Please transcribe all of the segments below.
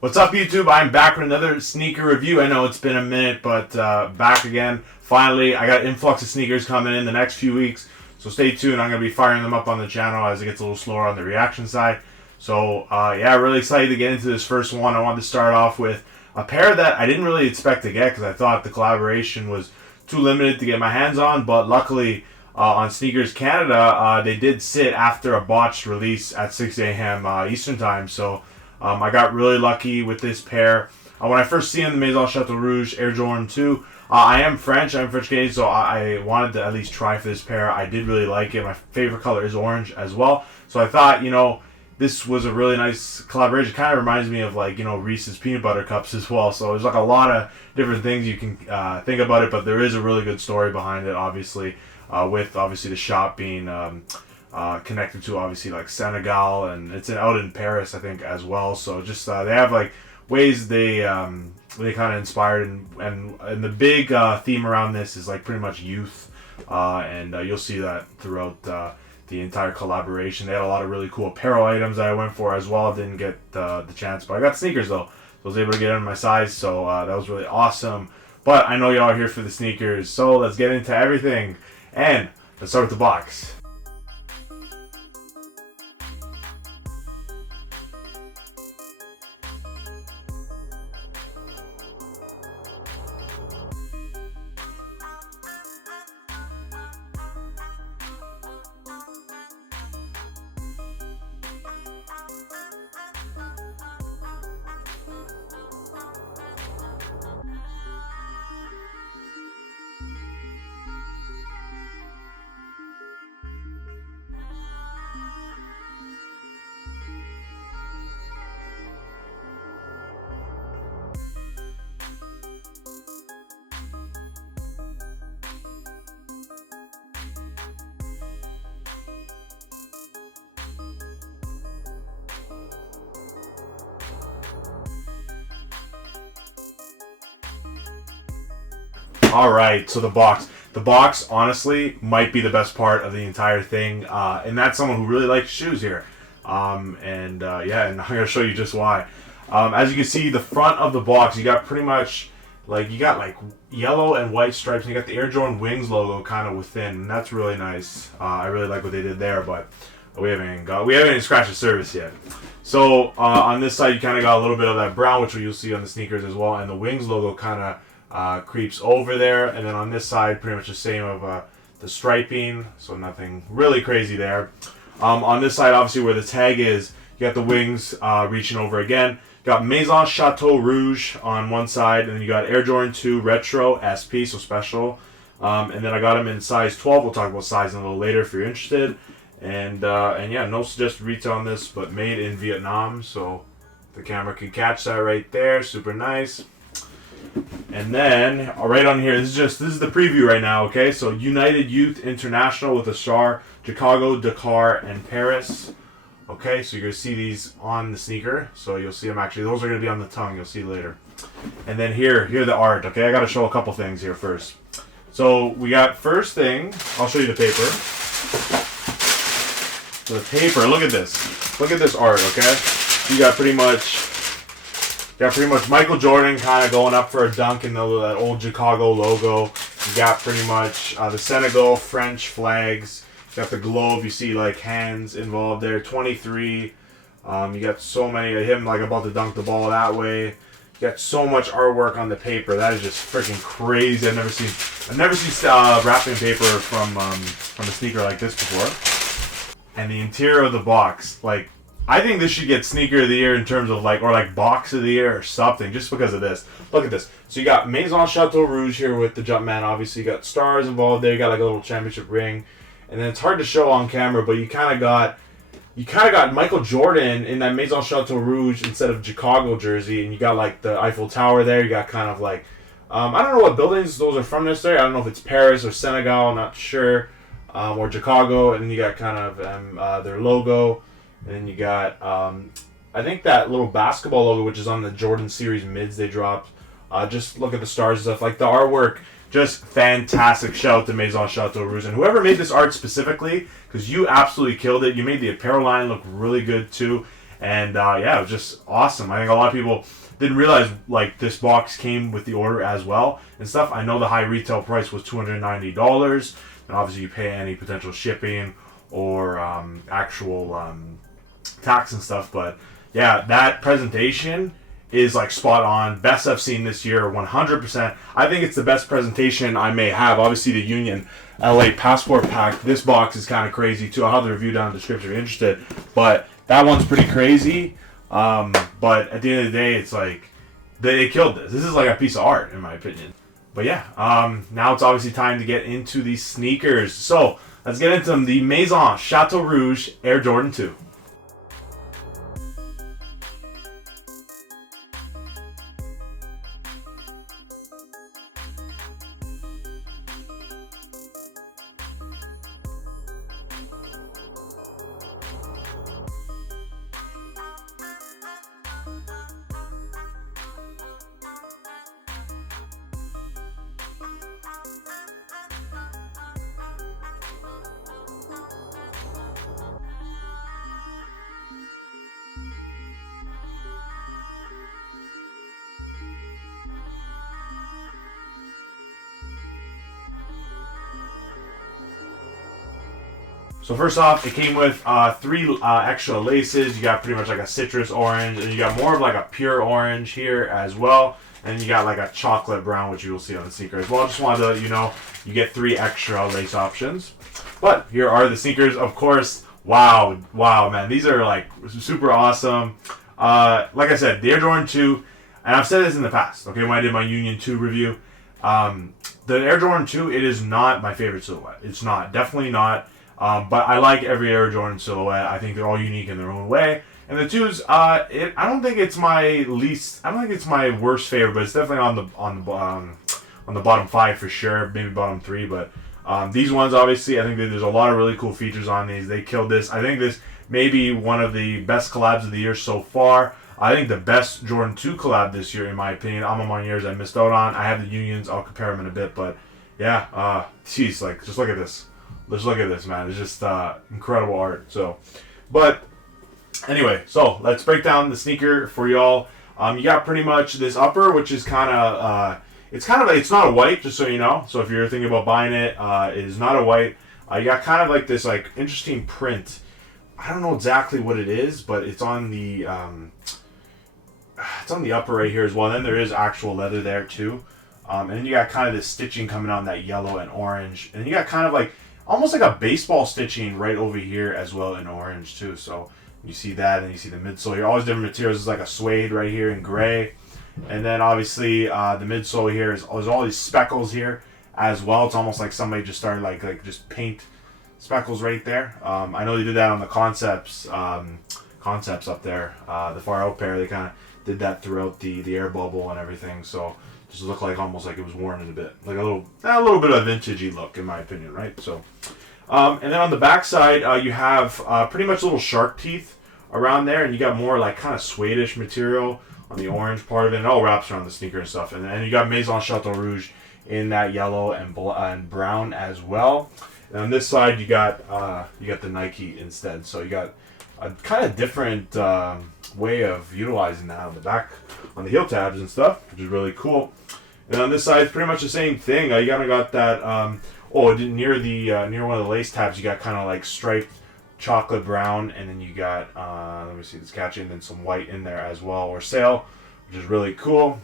What's up, YouTube? I'm back with another sneaker review. I know it's been a minute, but back again. Finally, I got an influx of sneakers coming in the next few weeks, so stay tuned. I'm going to be firing them up on the channel as it gets a little slower on the reaction side. So, yeah, really excited to get into this first one. I wanted to start off with a pair that I didn't really expect to get because I thought the collaboration was too limited to get my hands on, but luckily on Sneakers Canada, they did sit after a botched release at 6 a.m. Eastern Time, so I got really lucky with this pair. When I first seen the Maison Chateau Rouge Air Jordan 2, I'm French Canadian, so I wanted to at least try for this pair. I did really like it. My favorite color is orange as well. So I thought, this was a really nice collaboration. It kind of reminds me of Reese's Peanut Butter Cups as well. So there's like a lot of different things you can think about it, but there is a really good story behind it, obviously, with obviously the shop being connected to obviously like Senegal, and it's out in Paris, I think, as well. So just they have like ways they kind of inspired, and the big theme around this is like pretty much youth, and you'll see that throughout the entire collaboration. They had a lot of really cool apparel items that I went for as well. Didn't get the chance, but I got sneakers though. So I was able to get in my size, so that was really awesome. But I know y'all are here for the sneakers, so let's get into everything. And let's start with the box. All right, so the box. The box, honestly, might be the best part of the entire thing, and that's someone who really likes shoes here. Yeah, and I'm gonna show you just why. As you can see, the front of the box, you got pretty much you got like yellow and white stripes, and you got the Air Jordan Wings logo kind of within, and that's really nice. I really like what they did there, but we haven't even scratched the surface yet. So on this side, you kind of got a little bit of that brown, which you'll see on the sneakers as well, and the Wings logo kind of creeps over there, and then on this side pretty much the same of the striping, so nothing really crazy there. On this side, obviously where the tag is, you got the wings reaching over again. You got Maison Chateau Rouge on one side, and then you got Air Jordan 2 Retro SP, so special, and then I got them in size 12. We'll talk about sizing a little later if you're interested. And yeah, no suggested retail on this, but made in Vietnam, so the camera can catch that right there. Super nice. And then, right on here, this is the preview right now, okay? So, United Youth International with a star, Chicago, Dakar, and Paris. Okay, so you're going to see these on the sneaker. So, you'll see them actually. Those are going to be on the tongue. You'll see later. And then here the art, okay? I got to show a couple things here first. So, we got first thing, I'll show you the paper. The paper, look at this. Look at this art, okay? You got pretty much Michael Jordan kind of going up for a dunk in that old Chicago logo. You got pretty much the Senegal French flags. You got the globe. You see like hands involved there. 23. You got so many of him like about to dunk the ball that way. You got so much artwork on the paper. That is just freaking crazy. I've never seen wrapping paper from a sneaker like this before. And the interior of the box, like, I think this should get sneaker of the year in terms of or box of the year or something, just because of this. Look at this. So you got Maison Chateau Rouge here with the Jumpman, obviously. You got stars involved there. You got like a little championship ring. And then it's hard to show on camera, but you kind of got Michael Jordan in that Maison Chateau Rouge instead of Chicago jersey. And you got like the Eiffel Tower there. You got kind of like, I don't know what buildings those are from necessarily. I don't know if it's Paris or Senegal. I'm not sure. Or Chicago. And then you got kind of their logo. And then you got, I think that little basketball logo, which is on the Jordan Series mids they dropped. Just look at the stars and stuff. Like the artwork Just fantastic. Shout out to Maison Chateau Rouge. And whoever made this art specifically, because you absolutely killed it. You made the apparel line look really good too. And yeah, it was just awesome. I think a lot of people didn't realize like this box came with the order as well and stuff. I know the high retail price was $290, and obviously you pay any potential shipping or actual tax and stuff. But yeah, that presentation is like spot on. Best I've seen this year, 100%. I think it's the best presentation I may have. Obviously, the Union LA Passport Pack. This box is kind of crazy too. I'll have the review down in the description if you're interested. But that one's pretty crazy. But at the end of the day, it's like they killed this. This is like a piece of art, in my opinion. But yeah, now it's obviously time to get into these sneakers. So let's get into them. The Maison Chateau Rouge Air Jordan 2. So first off, it came with 3 extra laces. You got pretty much like a citrus orange, and you got more of like a pure orange here as well. And you got like a chocolate brown, which you will see on the sneaker as well. I just wanted to let you know, you get 3 extra lace options. But here are the sneakers, of course. Wow, man. These are like super awesome. Like I said, the Air Jordan 2, and I've said this in the past, okay, when I did my Union 2 review. The Air Jordan 2, it is not my favorite silhouette. It's not. Definitely not. But I like every Air Jordan silhouette. I think they're all unique in their own way. And the 2s, I don't think it's my worst favorite, but it's definitely on the bottom 5 for sure, maybe bottom 3. But these ones, obviously, I think that there's a lot of really cool features on these. They killed this. I think this may be one of the best collabs of the year so far. I think the best Jordan 2 collab this year, in my opinion. I'm on years I missed out on. I have the Unions. I'll compare them in a bit, but yeah, geez, like just look at this. Let's look at this, man. It's just incredible art. So, but anyway, so let's break down the sneaker for y'all. You got pretty much this upper, which is kind of it's not a white, just so you know. So if you're thinking about buying it, it is not a white. You got kind of like this like interesting print. I don't know exactly what it is, but it's on the upper right here as well. And then there is actual leather there too. And then you got kind of this stitching coming on that yellow and orange, and you got kind of like almost like a baseball stitching right over here as well in orange too. So you see that, and you see the midsole here. All these different materials. It's like a suede right here in gray. And then obviously the midsole here is there's all these speckles here as well. It's almost like somebody just started like just paint speckles right there. I know they did that on the concepts up there. The far out pair, they kind of did that throughout the air bubble and everything. So just looked like almost like it was worn in a bit, like a little bit of a vintagey look, in my opinion, right? So, and then on the back side, you have pretty much little shark teeth around there, and you got more like kind of suede-ish material on the orange part of it, and it all wraps around the sneaker and stuff. And you got Maison Chateau Rouge in that yellow and brown as well. And on this side, you got the Nike instead. So you got a kind of different way of utilizing that on the back, on the heel tabs and stuff, which is really cool. And on this side, it's pretty much the same thing. You kind of got that. Near one of the lace tabs, you got kind of like striped chocolate brown, and then you got let me see, this catchy, and then some white in there as well, or sail, which is really cool.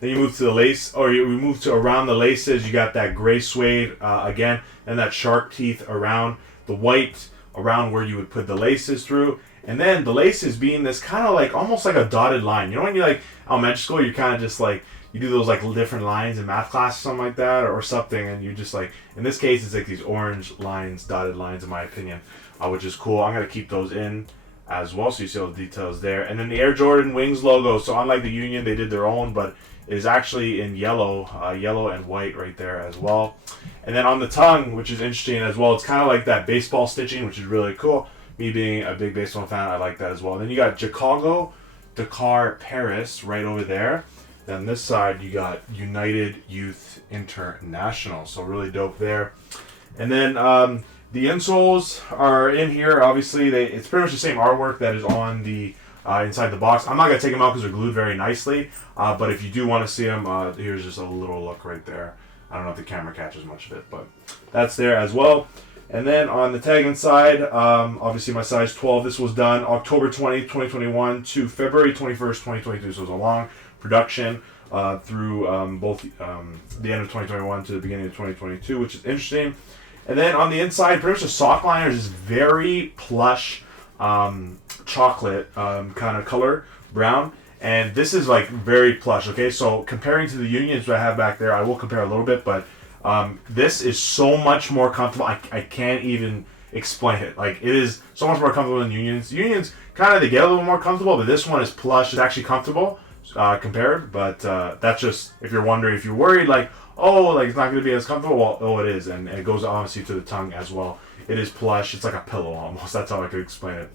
Then you move to the lace, or we move to around the laces. You got that gray suede again, and that shark teeth around the white around where you would put the laces through. And then the laces being this kind of like almost like a dotted line. You know when you're like elementary school, you're kind of just like you do those like different lines in math class or something like that, or something, and you just like, in this case it's like these orange lines, dotted lines, in my opinion, which is cool. I'm gonna keep those in as well, so you see all the details there. And then the Air Jordan Wings logo. So unlike the Union, they did their own, but it is actually in yellow and white right there as well. And then on the tongue, which is interesting as well, it's kind of like that baseball stitching, which is really cool. Me being a big baseball fan, I like that as well. And then you got Chicago, Dakar, Paris right over there. Then this side, you got United Youth International. So really dope there. And then The insoles are in here. Obviously, it's pretty much the same artwork that is on the inside the box. I'm not going to take them out because they're glued very nicely. But if you do want to see them, here's just a little look right there. I don't know if the camera catches much of it, but that's there as well. And then on the tag inside, obviously my size 12. This was done October 20th, 2021 to February 21st, 2022. So it was a long production through both the end of 2021 to the beginning of 2022, which is interesting. And then on the inside, pretty much the sock liner is very plush chocolate kind of color, brown. And this is like very plush, okay? So comparing to the Unions that I have back there, I will compare a little bit, but this is so much more comfortable. I can't even explain it. Like, it is so much more comfortable than Unions. Unions, kind of, they get a little more comfortable, but this one is plush. It's actually comfortable compared, but that's just, if you're wondering, if you're worried, like, oh, like, it's not going to be as comfortable, well, oh, it is, and it goes, obviously, to the tongue as well. It is plush. It's like a pillow, almost. That's how I could explain it.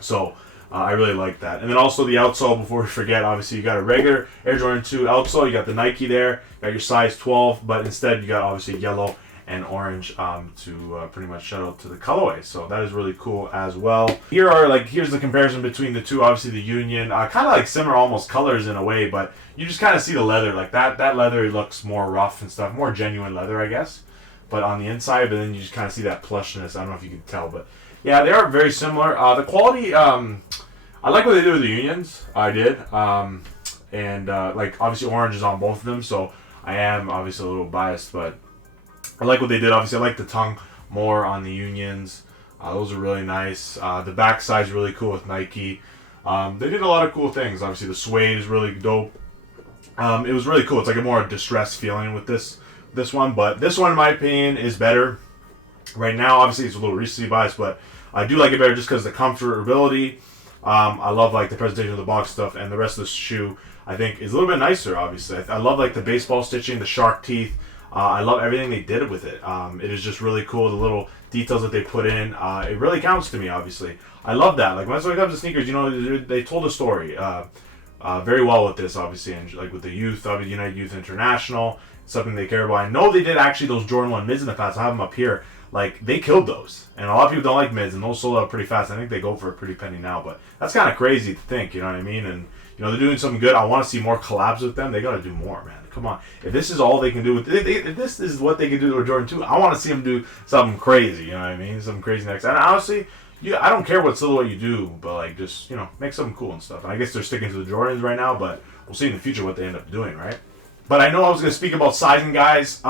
So, I really like that. And then also the outsole, before we forget, obviously you got a regular Air Jordan 2 outsole, you got the Nike there, you got your size 12, but instead you got obviously yellow and orange to pretty much shut out to the colorway. So that is really cool as well. Here's the comparison between the two. Obviously the Union, kind of like similar almost colors in a way, but you just kind of see the leather. Like that leather looks more rough and stuff, more genuine leather, I guess. But on the inside, but then you just kind of see that plushness. I don't know if you can tell, but yeah, they are very similar. The quality, I like what they do with the Unions. I did. Like, obviously orange is on both of them, so I am obviously a little biased, but I like what they did. Obviously, I like the tongue more on the Unions. Those are really nice. The back side's really cool with Nike. They did a lot of cool things. Obviously, the suede is really dope. It was really cool. It's like a more distressed feeling with this one, but this one, in my opinion, is better. Right now, obviously, it's a little recency bias, but I do like it better just because of the comfortability. I love like the presentation of the box stuff, and the rest of the shoe I think is a little bit nicer. Obviously, I love like the baseball stitching, the shark teeth. I love everything they did with it. It is just really cool. The little details that they put in, it really counts to me. Obviously, I love that. Like when it comes to sneakers, you know, they told a story very well with this. Obviously, and like with the youth, obviously United Youth International, something they care about. I know they did actually those Jordan 1 mids in the past. I have them up here. Like, they killed those. And a lot of people don't like mids, and those sold out pretty fast. I think they go for a pretty penny now, but that's kind of crazy to think, you know what I mean? And, you know, they're doing something good. I want to see more collabs with them. They got to do more, man. Come on. If this is all they can do with... If this is what they can do with Jordan 2, I want to see them do something crazy, you know what I mean? Something crazy next. And honestly, I don't care what silhouette you do, but, like, just, you know, make something cool and stuff. And I guess they're sticking to the Jordans right now, but we'll see in the future what they end up doing, right? But I know I was going to speak about sizing, guys.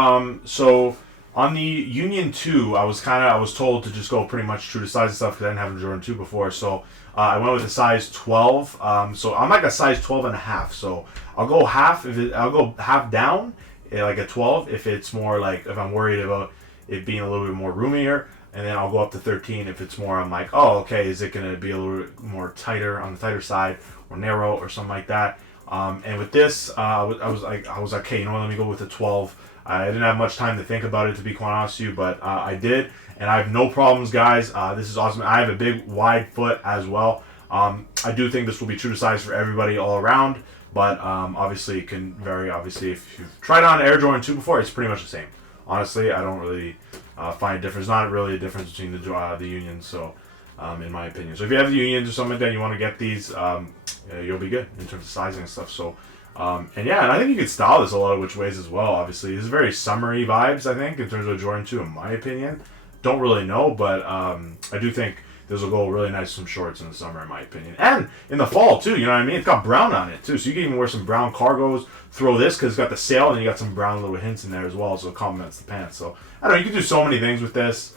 So... On the Union 2, I was told to just go pretty much true to size and stuff because I didn't have a Jordan 2 before. So I went with a size 12. So I'm like a size 12 and a half. So I'll go half I'll go half down, like a 12 if it's more like if I'm worried about it being a little bit more roomier, and then I'll go up to 13 if it's more. I'm like, oh, okay, is it gonna be a little bit more tighter on the tighter side or narrow or something like that? And with this, I was like, okay, you know what? Let me go with a 12. I didn't have much time to think about it, to be quite honest with you, but I did, and I have no problems, guys. This is awesome. I have a big, wide foot as well. I do think this will be true to size for everybody all around, but obviously it can vary. Obviously, if you've tried on Air Jordan 2 before, it's pretty much the same. Honestly, I don't really find a difference. There's not really a difference between the Unions, so in my opinion. So if you have the Unions or something like that, you want to get these, you'll be good in terms of sizing and stuff. So. And I think you could style this a lot of which ways as well, obviously. This is very summery vibes, I think, in terms of Jordan 2, in my opinion. Don't really know, but I do think this will go really nice with some shorts in the summer, in my opinion. And in the fall, too, you know what I mean? It's got brown on it, too, so you can even wear some brown cargos, throw this, because it's got the sail, and you got some brown little hints in there as well, so it complements the pants. So, I don't know, you can do so many things with this.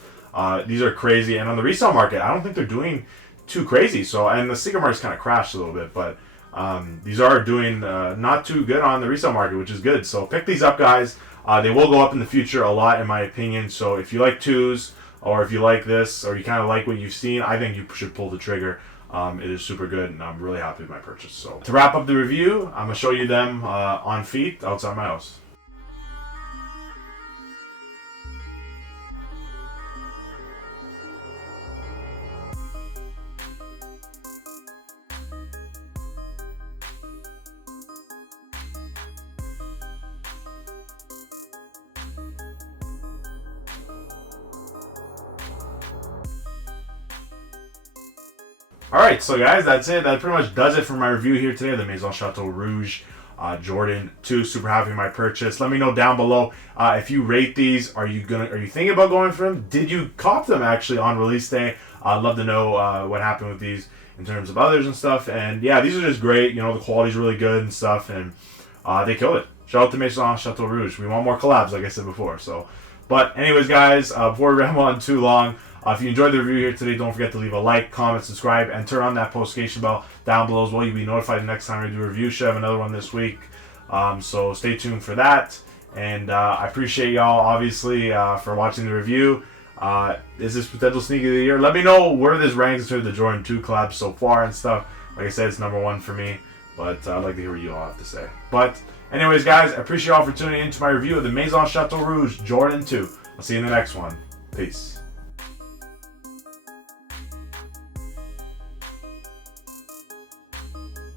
These are crazy, and on the resale market, I don't think they're doing too crazy. So, and the sneaker market's kind of crashed a little bit, but... these are doing not too good on the resale market, which is good. So pick these up, guys. They will go up in the future a lot, in my opinion. So if you like twos, or if you like this, or you kind of like what you've seen, I think you should pull the trigger. It is super good, and I'm really happy with my purchase. So to wrap up the review, I'm going to show you them on feet outside my house. Alright, so guys, that's it. That pretty much does it for my review here today of the Maison Chateau Rouge Jordan 2. Super happy with my purchase. Let me know down below if you rate these. Are you thinking about going for them? Did you cop them actually on release day? I'd love to know what happened with these in terms of others and stuff. And yeah, these are just great. You know, the quality's really good and stuff, and they killed it. Shout out to Maison Chateau Rouge. We want more collabs, like I said before. So, but anyways, guys, before we ramble on too long, if you enjoyed the review here today, don't forget to leave a like, comment, subscribe, and turn on that notification bell down below as well. You'll be notified the next time we do a review. Should have another one this week. So stay tuned for that. And I appreciate y'all, obviously, for watching the review. Is this potential sneaker of the year? Let me know where this ranks in terms of the Jordan 2 collabs so far and stuff. Like I said, it's #1 for me. But I'd like to hear what you all have to say. But anyways, guys, I appreciate y'all for tuning in to my review of the Maison Chateau Rouge Jordan 2. I'll see you in the next one. Peace.